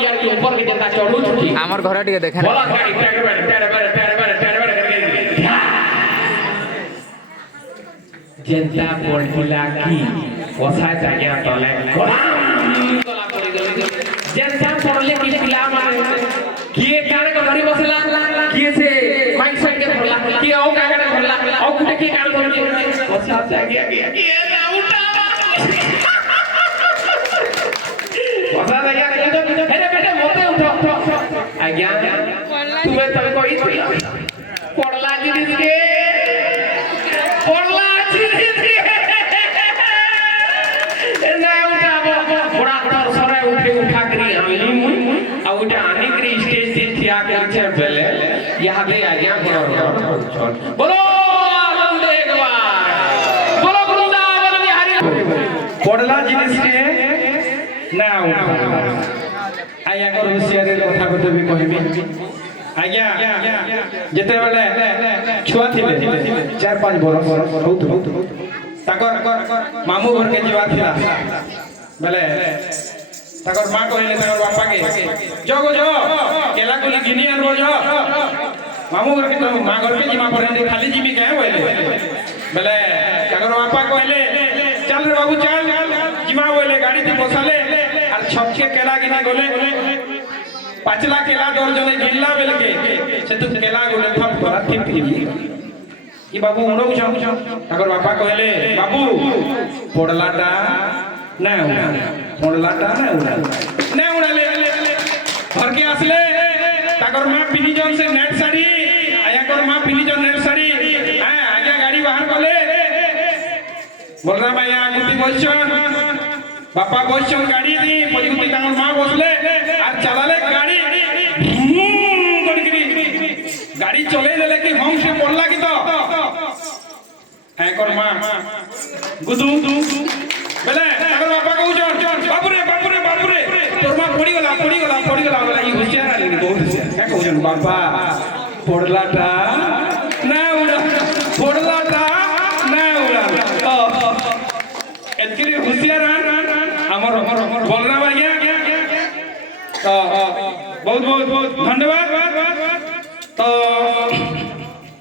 ইয়ার কি উপর के যেটা চড়ু ছুটি আমার ঘরে টিকে দেখেন বলা গাড়ি যেটা পড়িলা কি ওসায় জায়গা তলে গলা করে গলে যেটা পড়লে কি পিলা মানে কি কারে ধরি বসলা কিছে মাইক সাইকে ধরলা কি ও কারে ধরলা ও কুটে কি কারে ধরলি ওসায় জায়গা কি না উঠা ওসায় জায়গা কি তো হেরে বেটা মতে উঠো আজ্ঞা তুমি তবে কই পড়লা জিনিস কে পড়লা জিনিস না উঠাবো বড় বড় সরে উঠা করি আইলি মুই আর ওটা আনি করি স্টেজ তে থিয়া করছে বেলে ইয়াদে আজ্ঞা চল বলো আনন্দ একবার বলো বৃন্দাবন বিহারী পড়লা জিনিস কে না উঠা আইয়া কর হুঁশিয়ারের কথা কত বি কহিবি আজ্ঞা যেতে বেলে ছুয়া থিলে 4-5 বরস বহুত তাকর মামু ঘরকে যাওয়া থিলা বেলে তাকর মা কইলে তাকর বাপা কে জগো জো কেলা কোলি গিনি আনবো জো মামু ঘরকে তো মা ঘরকে জিমা পড়ে খালি জিমি কে বলে বেলে তাকর বাপা কইলে চল রে বাবু চল জিমা বলে গাড়িতে বসালে আর ছককে কেলা গিনি গলে পাঁচলা কেলা দর্জনে গিল্লা বেলকে সে তো কেলা গলে থপ করা ঠিক ঠিক কি বাবু উড়ো বুঝাও তাকর বাপা কইলে বাবু পড়লাটা না উড়া পড়লাটা না উড়ালে ঘরকে আসলে তাকর মা পিনিজন সে নেট শাড়ি আয়া কর মা পিনিজন নেট শাড়ি হ্যাঁ আগে গাড়ি বাহার করলে বলরা ভাইয়া গুতি বসছন বাপা বসছন গাড়ি দি পজিগুতি তাকর মা বসলে আর চালালে গাড়ি গাড়ি চলে গেলে কি হোম সে পড়লা কি তো হ্যাঁ কর মা গুদু বেলে তাকর বাপা কউ চল বাপুরে বাপুরে বাপুরে তোর মা পড়ি গলা বলা ই হুঁশিয়ার আলি বহুত হুঁশিয়ার কা কউজন বাবা পড়লাটা না উড়া পড়লাটা না উড়া এতকি হুঁশিয়ার আমার বলরা ভাইয়া তো বহুত বহুত বহুত ধন্যবাদ তো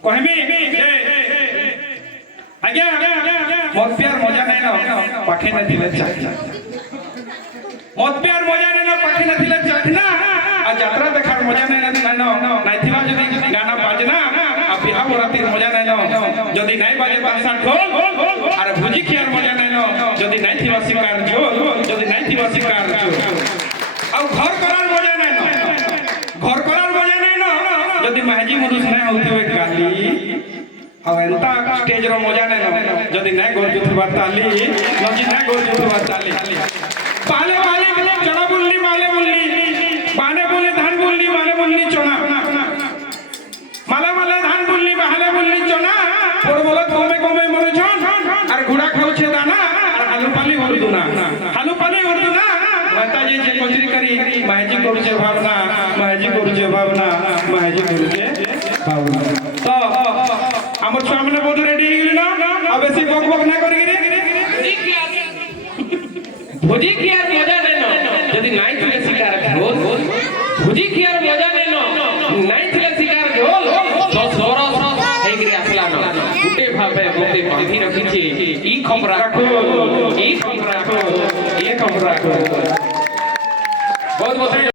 কহিবি আজ্ঞা মত প্যার মজা নাই না পাখি না দিলে চাখনা মত প্যার মজা নাই না পাখি না দিলে চাখনা আর যাত্রা দেখার মজা নাই না নাইথিবা যদি গানা বাজনা আর বিহা বরাতির মজা নাই না যদি নাই বাজে বাদশা ঢোল আর ভুজি খিয়ার মজা নাই না যদি নাইথিবা শিকার ঝোল যদি নাইথিবা শিকার ঝোল আর ঘর করার মজা নাই না ঘর করার মজা নাই না যদি মাঝি মনুষ না হউথিবে গালি আর এন্তা স্টেজ র মজা নাই না যদি নাই গোল জুথবা তালি নজি নাই গোল জুথবা তালি পালে পালে বলে চড়া বললি মালে বললি বানে বলে ধান বললি মালে বললি চনা মালে মালে ধান বললি বাহালে বললি চনা পড় বলত কমে কমে মরছন আর ঘোড়া খাওছে দানা আর আলু পালি হরদু না আলু পালি হরদু না মাতাজি যে কচরি করি মাইজি করছে ভাবনা মাইজি করছে ভাবনা মাইজি করছে ভাবনা তো আমার ছুয়া মানে বহুত রেডি হয়ে গেল না আর বেশি বক বক না করি ভুজি কি আর মজা নেন যদি নাই থিলে শিকার ঝোল ভুজি কি আর মজা নেন নাই থিলে শিকার ঝোল 10 বরস হেগরে আসলা না গুটে ভাবে মতে বাঁধি রাখিছে ই খবর রাখো ই খবর রাখো বহুত বহুত